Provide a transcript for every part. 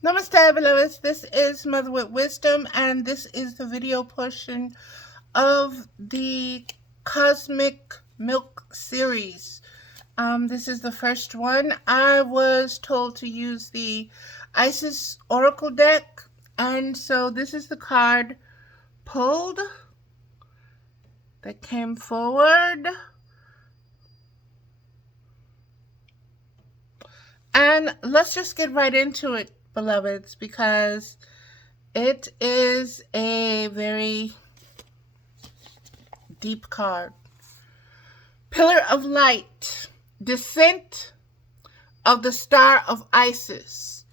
Namaste, beloveds. This is Mother with Wisdom, and this is the video portion of the Cosmic Milk series. This is the first one. I was told to use the Isis Oracle deck, and so this is the card pulled that came forward. And let's just get right into it, beloveds, because it is a very deep card. Pillar of Light, Descent of the Star of Isis.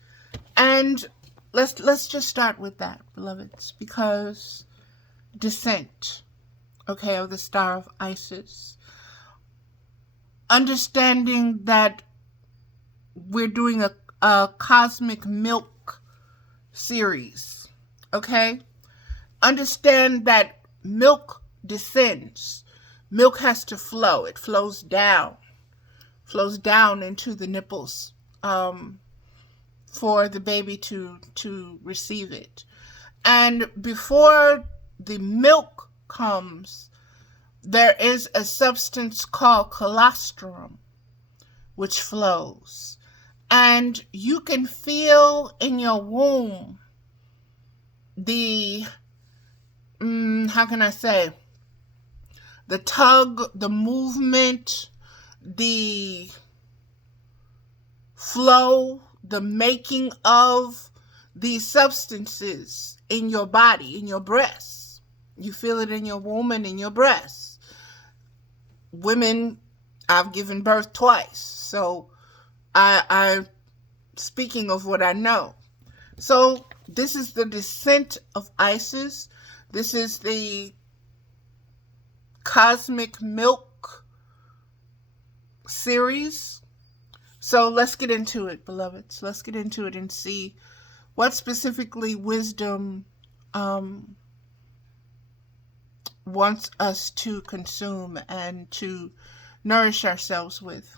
And let's just start with that, beloveds, because descent, okay, of the Star of Isis. Understanding that we're doing a Cosmic Milk series, okay? Understand that milk descends. Milk has to flow. It flows down into the nipples for the baby to receive it. And before the milk comes, there is a substance called colostrum, which flows. And you can feel in your womb the, how can I say, the tug, the movement, the flow, the making of these substances in your body, in your breasts. You feel it in your womb and in your breasts. Women, I've given birth twice, so I'm speaking of what I know. So this is the descent of Isis. This is the Cosmic Milk series. So let's get into it, beloveds. Let's get into it and see what specifically wisdom wants us to consume and to nourish ourselves with.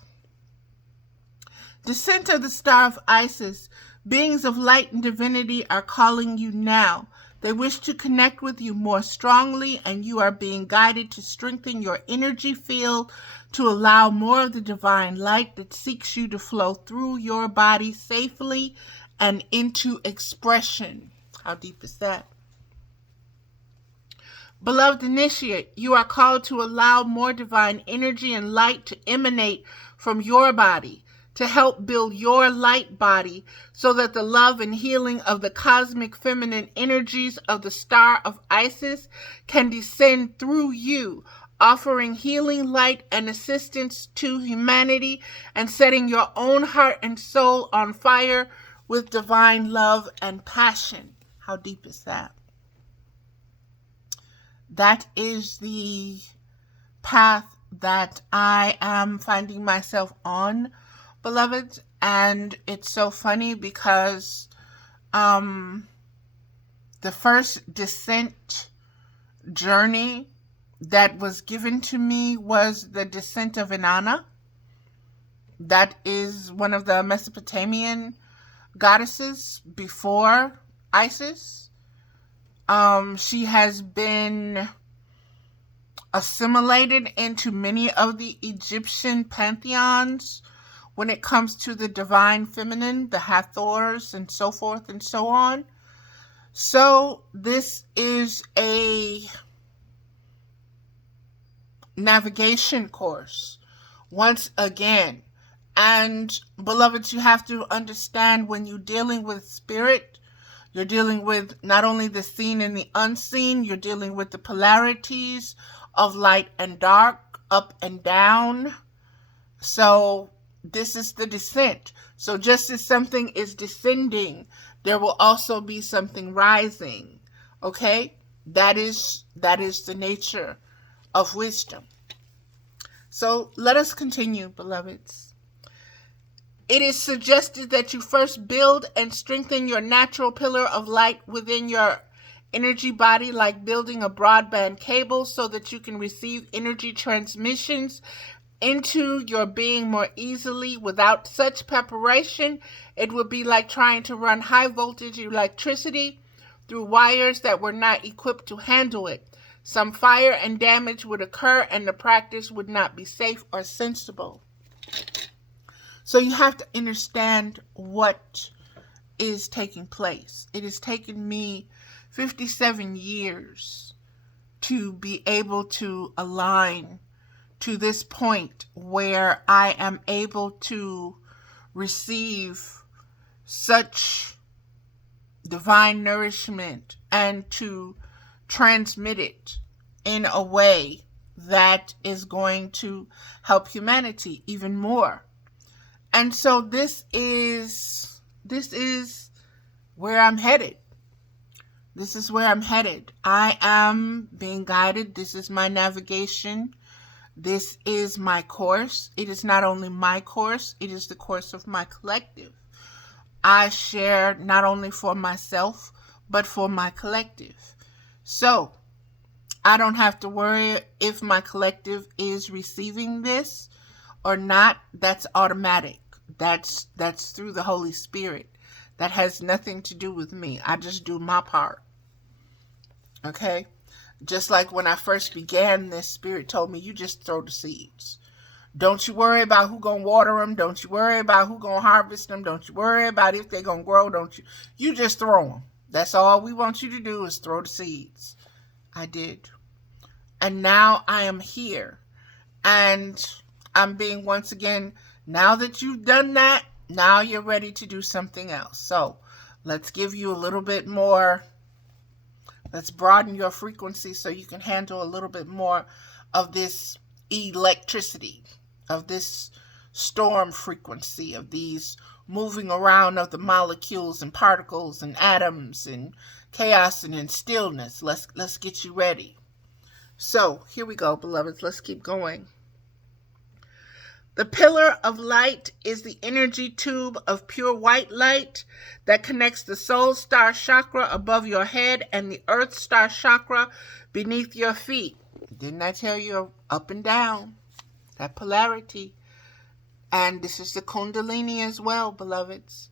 Descent of the Star of Isis. Beings of light and divinity are calling you now. They wish to connect with you more strongly, and you are being guided to strengthen your energy field to allow more of the divine light that seeks you to flow through your body safely and into expression. How deep is that? Beloved initiate, you are called to allow more divine energy and light to emanate from your body, to help build your light body so that the love and healing of the cosmic feminine energies of the Star of Isis can descend through you, offering healing light and assistance to humanity and setting your own heart and soul on fire with divine love and passion. How deep is that? That is the path that I am finding myself on, beloveds. And it's so funny because the first descent journey that was given to me was the descent of Inanna. That is one of the Mesopotamian goddesses before Isis. She has been assimilated into many of the Egyptian pantheons when it comes to the divine feminine, the Hathors, and so forth and so on. So this is a navigation course, once again. And beloveds, you have to understand when you're dealing with spirit, you're dealing with not only the seen and the unseen, you're dealing with the polarities of light and dark, up and down. So this is the descent. So just as something is descending, there will also be something rising. Okay? That is the nature of wisdom. So let us continue, beloveds. It is suggested that you first build and strengthen your natural pillar of light within your energy body, like building a broadband cable so that you can receive energy transmissions into your being more easily. Without such preparation, it would be like trying to run high voltage electricity through wires that were not equipped to handle it. Some fire and damage would occur, and the practice would not be safe or sensible. So you have to understand what is taking place. It has taken me 57 years to be able to align to this point where I am able to receive such divine nourishment and to transmit it in a way that is going to help humanity even more. And so this is where I'm headed. This is where I'm headed. I am being guided. This is my navigation. This is my course. It is not only my course, it is the course of my collective. I share not only for myself, but for my collective. So, I don't have to worry if my collective is receiving this or not. That's automatic. That's through the Holy Spirit. That has nothing to do with me. I just do my part. Okay? Just like when I first began this, Spirit told me, you just throw the seeds. Don't you worry about who gonna water them. Don't you worry about who gonna harvest them. Don't you worry about if they're gonna grow. You just throw them. That's all we want you to do is throw the seeds. I did. And now I am here. And I'm being once again, now that you've done that, now you're ready to do something else. So let's give you a little bit more. Let's broaden your frequency so you can handle a little bit more of this electricity, of this storm frequency, of these moving around of the molecules and particles and atoms and chaos and in stillness. Let's get you ready. So here we go, beloveds. Let's keep going. The pillar of light is the energy tube of pure white light that connects the soul star chakra above your head and the earth star chakra beneath your feet. Didn't I tell you up and down? That polarity. And this is the Kundalini as well, beloveds.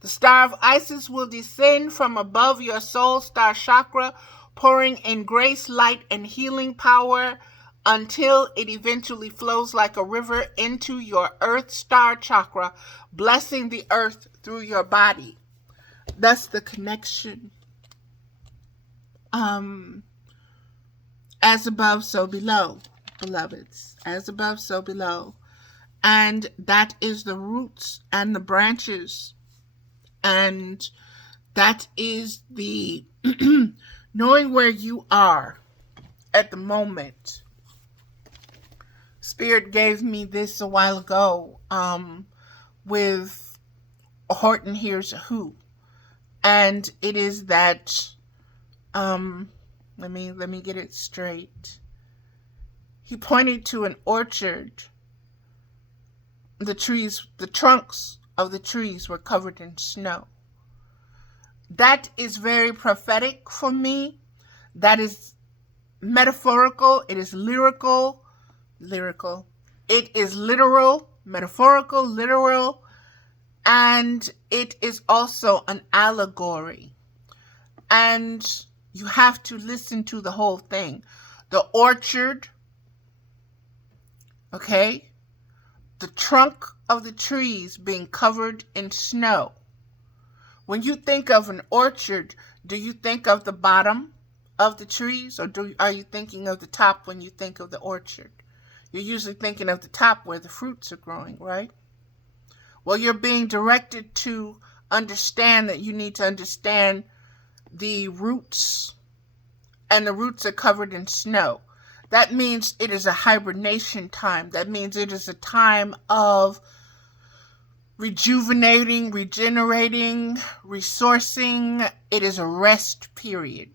The star of Isis will descend from above your soul star chakra, pouring in grace, light, and healing power until it eventually flows like a river into your earth star chakra, blessing the earth through your body. Thus the connection. As above, so below, beloveds. As above, so below. And that is the roots and the branches. And that is the knowing where you are at the moment. Spirit gave me this a while ago with Horton Hears a Who. And it is that, let me get it straight. He pointed to an orchard. The trunks of the trees were covered in snow. That is very prophetic for me. That is metaphorical. It is lyrical. It is literal, metaphorical, literal, and it is also an allegory. And you have to listen to the whole thing. The orchard, okay? The trunk of the trees being covered in snow. When you think of an orchard, do you think of the bottom of the trees, or are you thinking of the top when you think of the orchard? You're usually thinking of the top where the fruits are growing, right? Well, you're being directed to understand that you need to understand the roots, and the roots are covered in snow. That means it is a hibernation time. That means it is a time of rejuvenating, regenerating, resourcing. It is a rest period,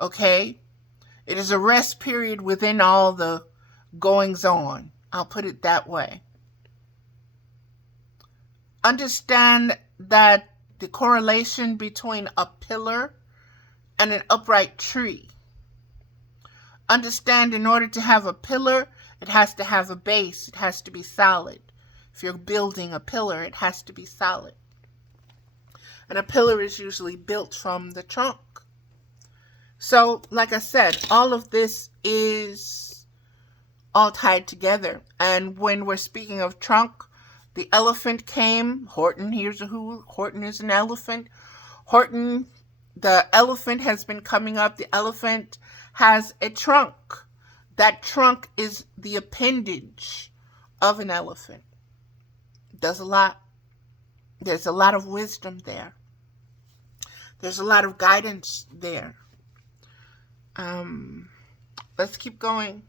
okay? It is a rest period within all the goings on. I'll put it that way. Understand that the correlation between a pillar and an upright tree. Understand in order to have a pillar, It has to have a base. It has to be solid. If you're building a pillar, it has to be solid. And a pillar is usually built from the trunk. So, like I said, all of this is all tied together. And when we're speaking of trunk, the elephant came. Horton, here's a who. Horton is an elephant. Horton, the elephant has been coming up. The elephant has a trunk. That trunk is the appendage of an elephant. It does a lot. There's a lot of wisdom there. There's a lot of guidance there. Let's keep going.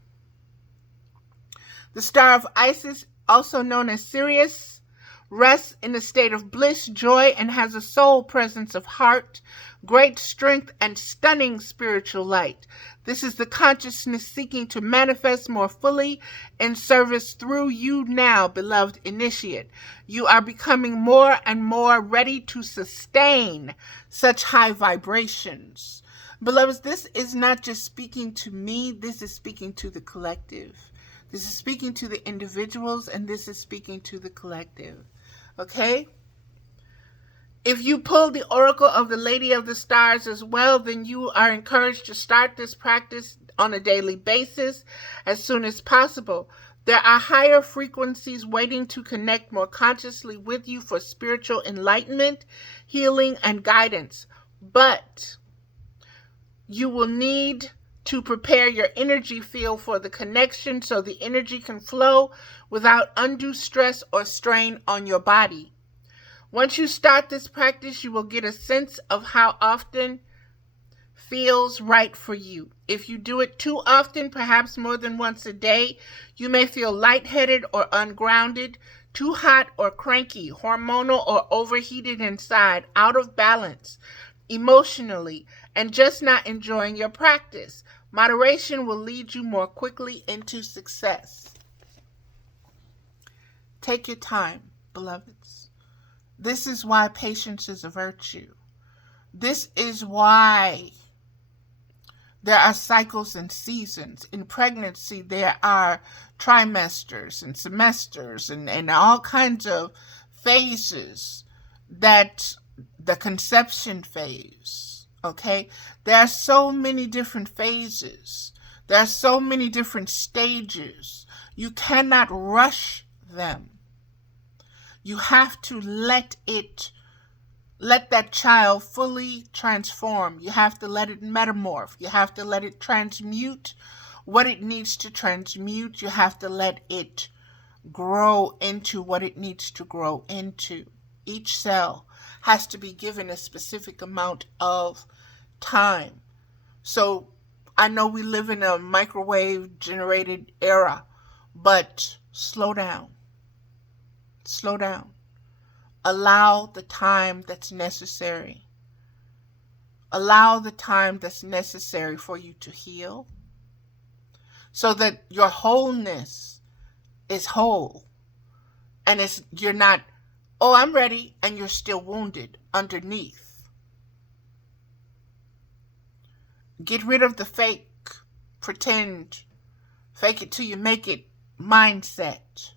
The star of Isis, also known as Sirius, rests in a state of bliss, joy, and has a soul presence of heart, great strength, and stunning spiritual light. This is the consciousness seeking to manifest more fully in service through you now, beloved initiate. You are becoming more and more ready to sustain such high vibrations. Beloveds, this is not just speaking to me, this is speaking to the collective. This is speaking to the individuals, and this is speaking to the collective. Okay? If you pull the oracle of the Lady of the Stars as well, then you are encouraged to start this practice on a daily basis as soon as possible. There are higher frequencies waiting to connect more consciously with you for spiritual enlightenment, healing, and guidance. But you will need to prepare your energy field for the connection so the energy can flow without undue stress or strain on your body. Once you start this practice, you will get a sense of how often feels right for you. If you do it too often, perhaps more than once a day, you may feel lightheaded or ungrounded, too hot or cranky, hormonal or overheated inside, out of balance emotionally, and just not enjoying your practice. Moderation will lead you more quickly into success. Take your time, beloveds. This is why patience is a virtue. This is why there are cycles and seasons. In pregnancy, there are trimesters and semesters and all kinds of phases. That the conception phase, okay? There are so many different phases. There are so many different stages. You cannot rush them. You have to let that child fully transform. You have to let it metamorph. You have to let it transmute what it needs to transmute. You have to let it grow into what it needs to grow into. Each cell has to be given a specific amount of time. So I know we live in a microwave generated era, but slow down. Slow down. Allow the time that's necessary. Allow the time that's necessary for you to heal so that your wholeness is whole. And you're not, oh, I'm ready, and you're still wounded underneath. Get rid of the fake, pretend, fake it till you make it mindset.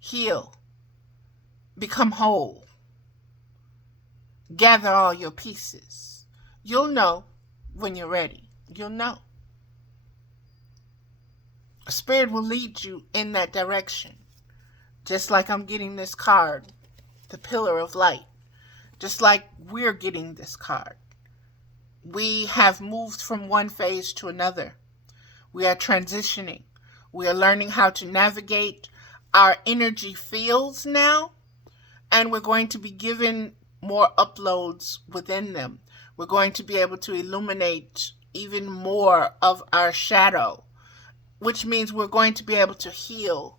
Heal. Become whole. Gather all your pieces. You'll know when you're ready. You'll know. Spirit will lead you in that direction. Just like I'm getting this card, the Pillar of Light. Just like we're getting this card. We have moved from one phase to another. We are transitioning. We are learning how to navigate our energy fields now. And we're going to be given more uploads within them. We're going to be able to illuminate even more of our shadow, which means we're going to be able to heal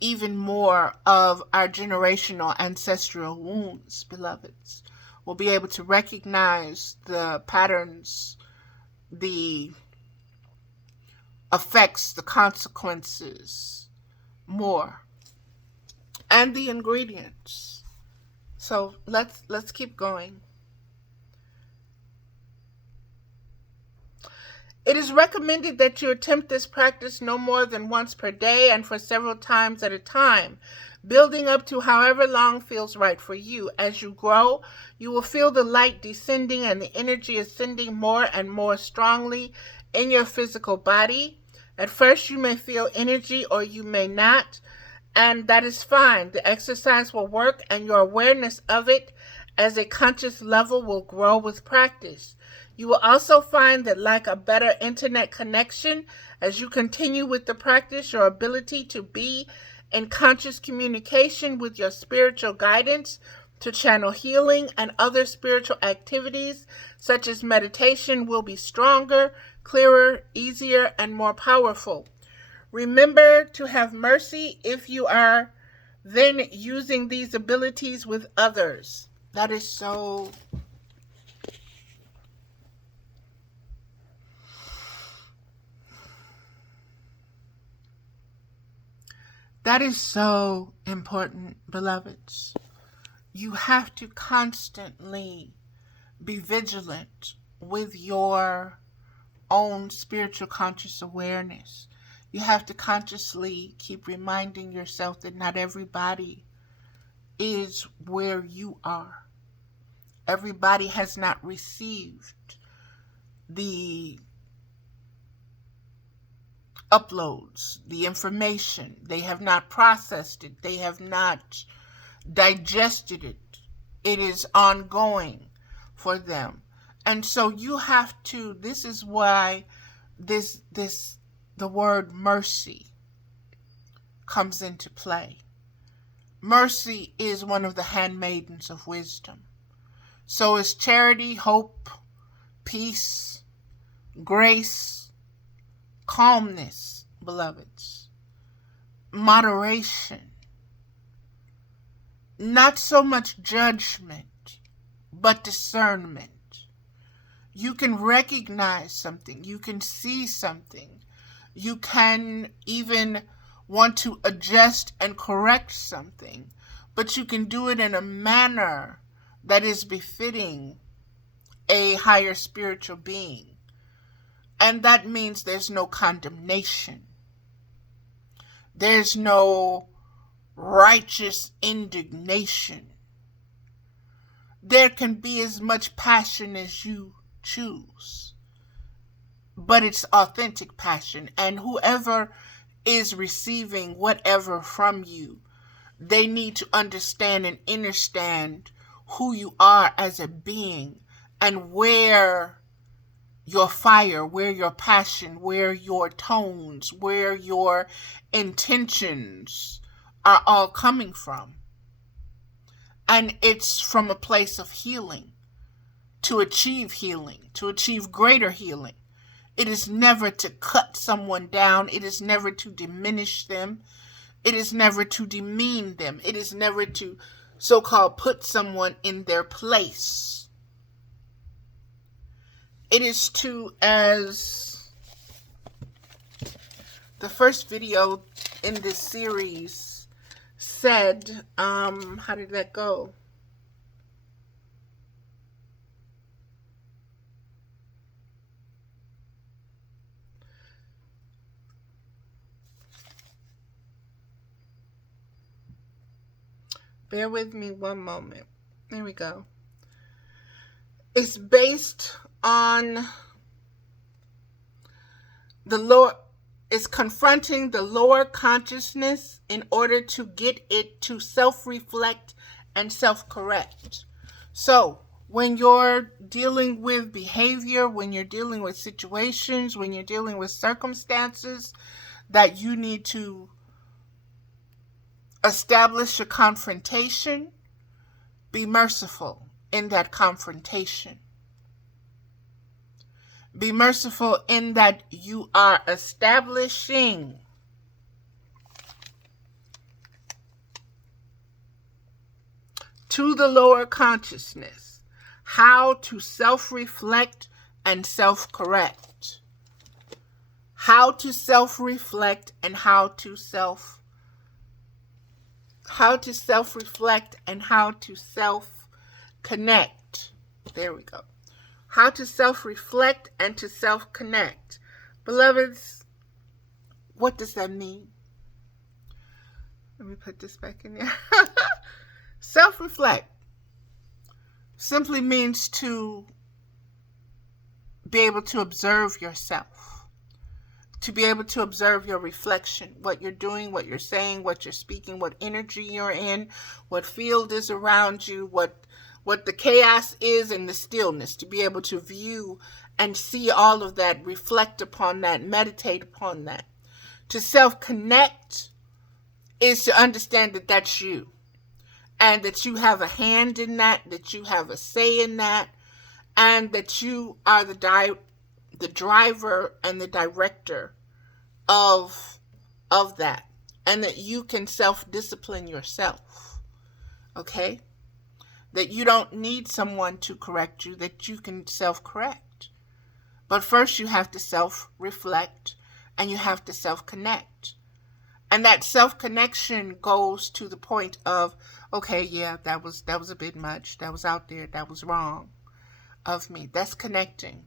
even more of our generational ancestral wounds, beloveds. We'll be able to recognize the patterns, the effects, the consequences more, and the ingredients. So let's keep going. It is recommended that you attempt this practice no more than once per day and for several times at a time, building up to however long feels right for you. As you grow, you will feel the light descending and the energy ascending more and more strongly in your physical body. At first, you may feel energy or you may not, and that is fine. The exercise will work, and your awareness of it as a conscious level will grow with practice. You will also find that, like a better internet connection, as you continue with the practice, your ability to be in conscious communication with your spiritual guidance, to channel healing and other spiritual activities such as meditation will be stronger, clearer, easier, and more powerful. Remember to have mercy if you are then using these abilities with others. That is so... That is so important, beloveds. You have to constantly be vigilant with your own spiritual conscious awareness. You have to consciously keep reminding yourself that not everybody is where you are. Everybody has not received the uploads, the information. They have not processed it. They have not digested it. It is ongoing for them. And so you have to, this is why the word mercy comes into play. Mercy is one of the handmaidens of wisdom. So is charity, hope, peace, grace, calmness, beloveds, moderation, not so much judgment, but discernment. You can recognize something, you can see something, you can even want to adjust and correct something, but you can do it in a manner that is befitting a higher spiritual being. And that means there's no condemnation. There's no righteous indignation. There can be as much passion as you choose, but it's authentic passion. And whoever is receiving whatever from you, they need to understand and understand who you are as a being and where your fire, where your passion, where your tones, where your intentions are all coming from. And it's from a place of healing, to achieve greater healing. It is never to cut someone down. It is never to diminish them. It is never to demean them. It is never to so-called put someone in their place. It is to, as the first video in this series said, how did that go? Bear with me one moment. There we go. It's based on the lower, is confronting the lower consciousness in order to get it to self-reflect and self-correct. So when you're dealing with behavior, when you're dealing with situations, when you're dealing with circumstances that you need to establish a confrontation, be merciful in that confrontation. Be merciful in that you are establishing to the lower consciousness how to self-reflect and self-correct. How to self-reflect and how to self-reflect and how to self-connect. There we go. How to self-reflect and to self-connect. Beloveds, what does that mean? Let me put this back in there. Self-reflect simply means to be able to observe yourself, to be able to observe your reflection, what you're doing, what you're saying, what you're speaking, what energy you're in, what field is around you, what the chaos is and the stillness, to be able to view and see all of that, reflect upon that, meditate upon that. To self-connect is to understand that that's you, and that you have a hand in that you have a say in that, and that you are the driver and the director of that, and that you can self-discipline yourself, okay? That you don't need someone to correct you, that you can self-correct. But first you have to self-reflect, and you have to self-connect. And that self-connection goes to the point of, okay, yeah, that was a bit much. That was out there. That was wrong of me. That's connecting.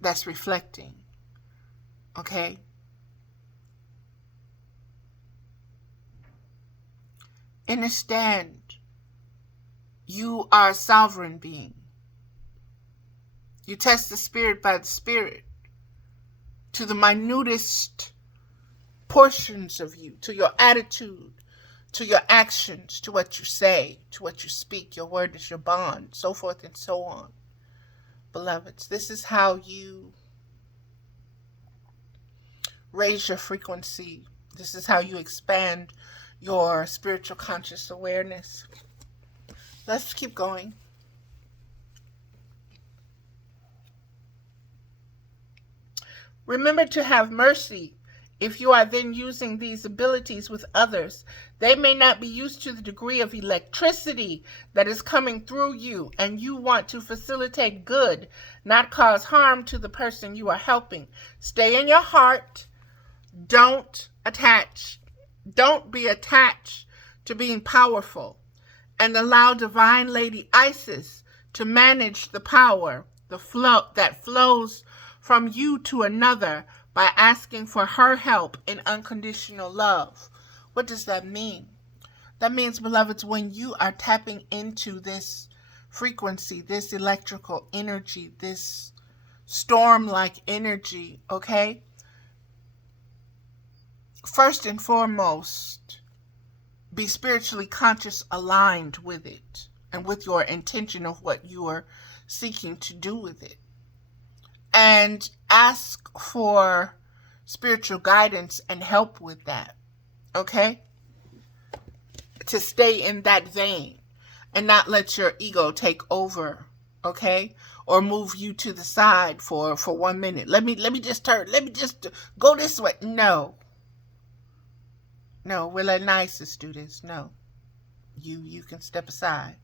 That's reflecting. Okay? Understand, you are a sovereign being. You test the spirit by the spirit to the minutest portions of you, to your attitude, to your actions, to what you say, to what you speak. Your word is your bond, so forth and so on. Beloveds, this is how you raise your frequency. This is how you expand your spiritual conscious awareness. Let's keep going. Remember to have mercy. If you are then using these abilities with others, they may not be used to the degree of electricity that is coming through you, and you want to facilitate good, not cause harm to the person you are helping. Stay in your heart. Don't be attached to being powerful, and allow Divine Lady Isis to manage the power, the flow that flows from you to another by asking for her help in unconditional love. What does that mean? That means, beloveds, when you are tapping into this frequency, this electrical energy, this storm-like energy, okay? First and foremost, be spiritually conscious, aligned with it, and with your intention of what you are seeking to do with it. And ask for spiritual guidance and help with that, okay? To stay in that vein and not let your ego take over, okay? Or move you to the side for 1 minute. Let me just go this way. No, we're letting Isis do this. No, you can step aside.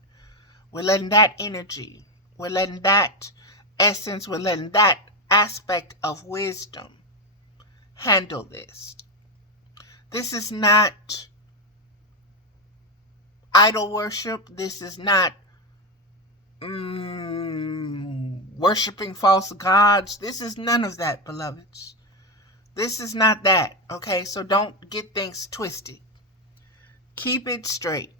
We're letting that energy, we're letting that essence, we're letting that aspect of wisdom handle this. This is not idol worship. This is not worshiping false gods. This is none of that, beloveds. This is not that, okay? So don't get things twisted. Keep it straight.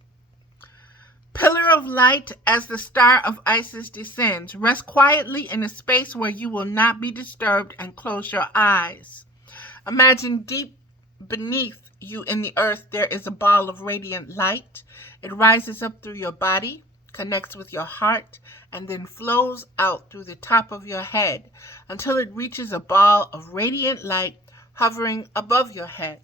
Pillar of light, as the star of Isis descends, rest quietly in a space where you will not be disturbed, and close your eyes. Imagine deep beneath you in the earth there is a ball of radiant light. It rises up through your body, connects with your heart, and then flows out through the top of your head until it reaches a ball of radiant light hovering above your head.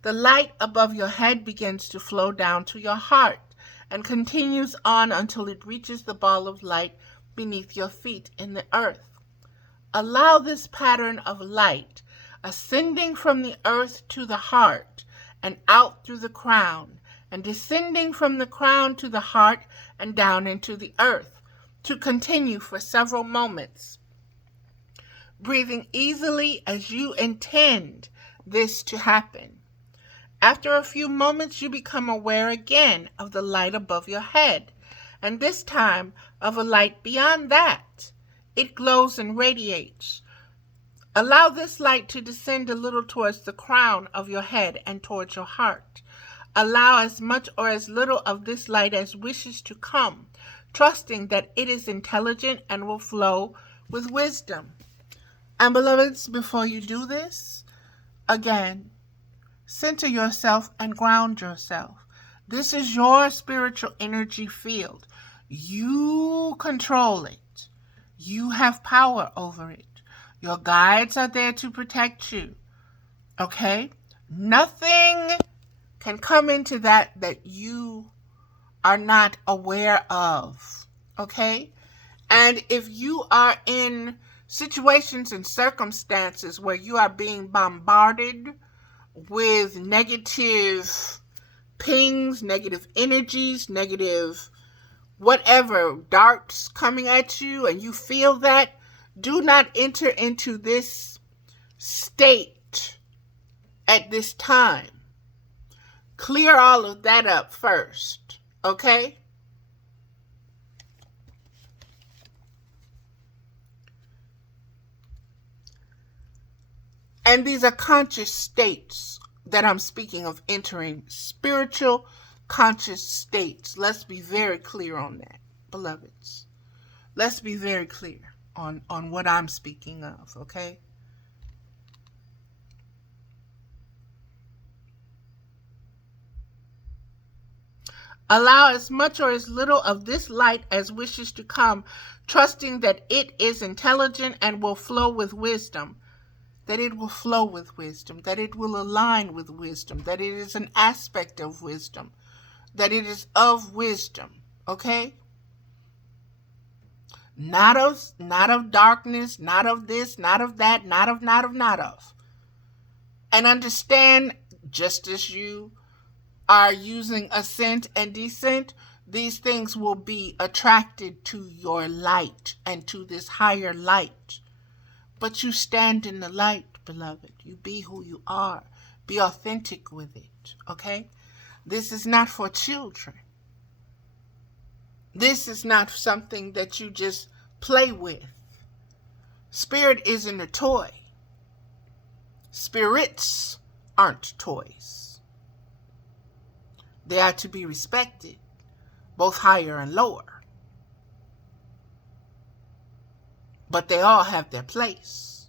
The light above your head begins to flow down to your heart and continues on until it reaches the ball of light beneath your feet in the earth. Allow this pattern of light ascending from the earth to the heart and out through the crown, and descending from the crown to the heart and down into the earth, to continue for several moments, breathing easily as you intend this to happen. After a few moments, you become aware again of the light above your head, and this time of a light beyond that. It glows and radiates Allow this light to descend a little towards the crown of your head and towards your heart. Allow as much or as little of this light as wishes to come, trusting that it is intelligent and will flow with wisdom. And beloveds, before you do this, again, center yourself and ground yourself. This is your spiritual energy field. You control it. You have power over it. Your guides are there to protect you. Okay? Nothing can come into that you are not aware of. Okay? And if you are in situations and circumstances where you are being bombarded with negative pings, negative energies, negative whatever darts coming at you, and you feel that, do not enter into this state at this time. Clear all of that up first, okay? And these are conscious states that I'm speaking of entering. Spiritual conscious states. Let's be very clear on that, beloveds. Let's be very clear on what I'm speaking of, okay? Allow as much or as little of this light as wishes to come, trusting that it is intelligent and will flow with wisdom. That it will flow with wisdom. That it will align with wisdom. That it is an aspect of wisdom. That it is of wisdom. Okay? Not of darkness, not of this, not of that, not of. And understand, just as you are using ascent and descent, these things will be attracted to your light and to this higher light. But you stand in the light, beloved. You be who you are. Be authentic with it, okay? This is not for children. This is not something that you just play with. Spirit isn't a toy. Spirits aren't toys. They are to be respected, both higher and lower. But they all have their place.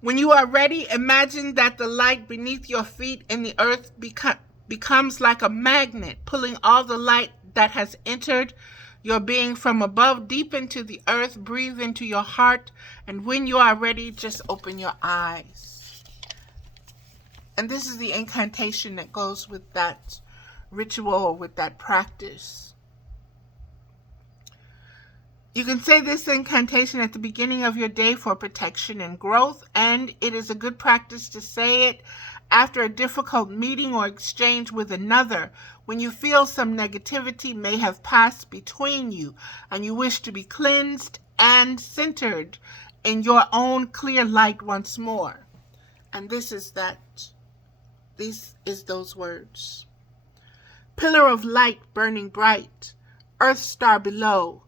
When you are ready, imagine that the light beneath your feet in the earth becomes like a magnet, pulling all the light that has entered your being from above deep into the earth. Breathe into your heart, and when you are ready, just open your eyes. And this is the incantation that goes with that ritual or with that practice. You can say this incantation at the beginning of your day for protection and growth, and it is a good practice to say it after a difficult meeting or exchange with another, when you feel some negativity may have passed between you and you wish to be cleansed and centered in your own clear light once more. And this is those words. Pillar of light burning bright, earth star below,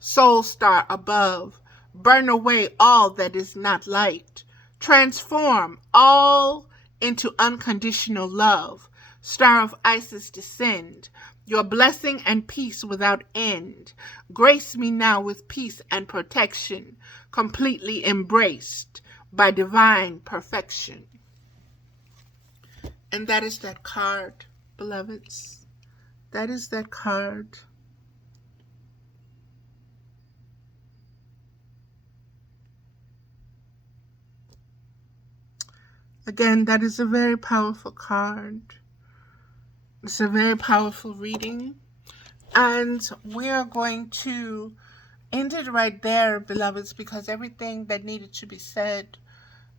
soul star above, burn away all that is not light. Transform all into unconditional love. Star of Isis descend, your blessing and peace without end. Grace me now with peace and protection, completely embraced by divine perfection. And that is that card, beloveds. That is that card. Again, that is a very powerful card. It's a very powerful reading. And we are going to end it right there, beloveds, because everything that needed to be said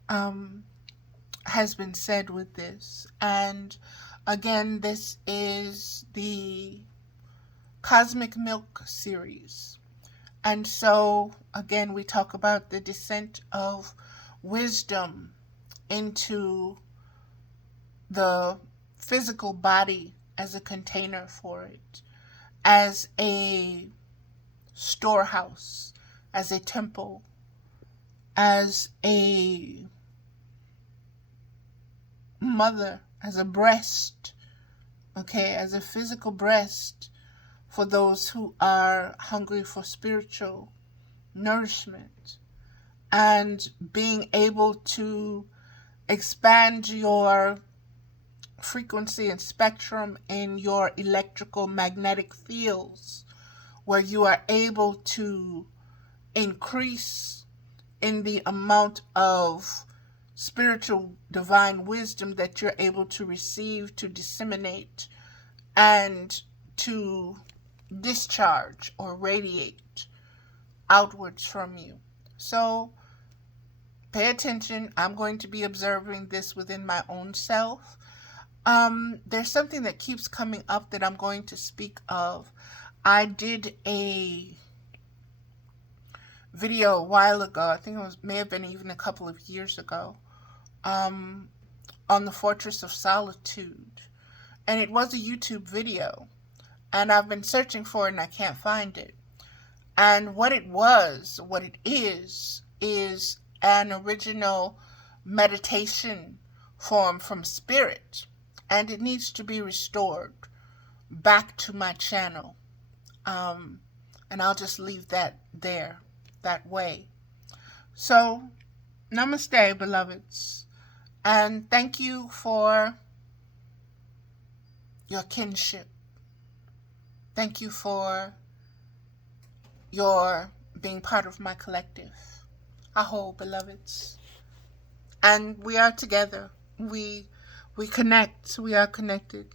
has been said with this. And again, this is the Cosmic Milk series. And so, again, we talk about the descent of wisdom into the physical body as a container for it, as a storehouse, as a temple, as a mother, as a breast, okay, as a physical breast for those who are hungry for spiritual nourishment, and being able to expand your frequency and spectrum in your electrical magnetic fields, where you are able to increase in the amount of spiritual divine wisdom that you're able to receive, to disseminate, and to discharge or radiate outwards from you. So pay attention. I'm going to be observing this within my own self. There's something that keeps coming up that I'm going to speak of. I did a video a while ago, I think may have been even a couple of years ago, on the Fortress of Solitude. And it was a YouTube video. And I've been searching for it and I can't find it. And what it is an original meditation form from Spirit. And it needs to be restored back to my channel. And I'll just leave that there, that way. So, namaste, beloveds. And thank you for your kinship. Thank you for your being part of my collective. Aho, beloveds. And we are together. We connect. We are connected.